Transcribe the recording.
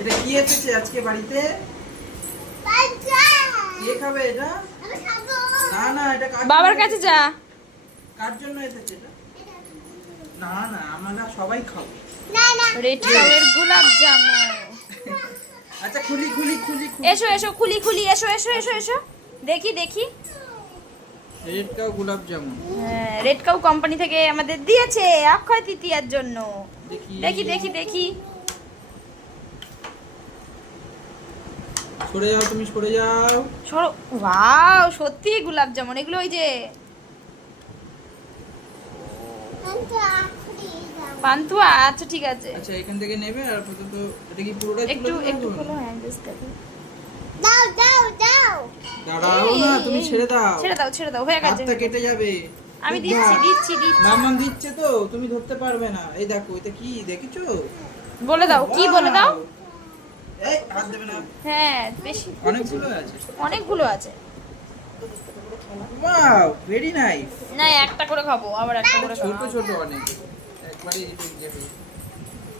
এটা কি এসেছে আজকে বাড়িতে? কে খাবে এটা? না না, এটা বাবার কাছে যা। কার জন্য এসেছে এটা? না না, আমরা সবাই খাবো। রেড কালারের গোলাপ জামুন। আচ্ছা খুলি খুলি খুলি খুলি। এসো এসো, খুলি খুলি, এসো এসো এসো এসো, দেখি দেখি। রেড কাউ গোলাপ জামুন। হ্যাঁ, রেড কাউ কোম্পানি থেকে আমাদের দিয়েছে অক্ষয় তৃতীয়ার জন্য। দেখি দেখি দেখি দেখি। সরে যাও, তুমি সরে যাও। সরো। ওয়াও, সত্যি গোলাপ জামুন এগুলো। ওই যে পান্তুয়া। আচ্ছা ঠিক আছে, আচ্ছা এখান থেকে নেবে আর আপাতত এটা কি পুরোটা একটু তুলে একটু দেবো? খোলো। হ্যাঁ জাস্ট দেখো। দাঁড়াও না, তুমি ছেড়ে দাও। ছেড়ে দাও ছেড়ে দাও, হয়ে গেছে। হাতটা কেটে যাবে। আমি ঠিক দিচ্ছি আছে। দিচ্ছি দিচ্ছি। মাম্মাম দিচ্ছে তো, তুমি ধরতে পারবে না। এই দেখো, এটা কি দেখেছো? বলে দাও কি বলে দাও। এই হাত দেবে না। হ্যাঁ বেশি, অনেকগুলো আছে। অনেকগুলো আছে। Wow, very nice. না একটা করে খাবো, আবার একটা করে ছোট খাবো। ছোট অনেক, একবারে যাবে।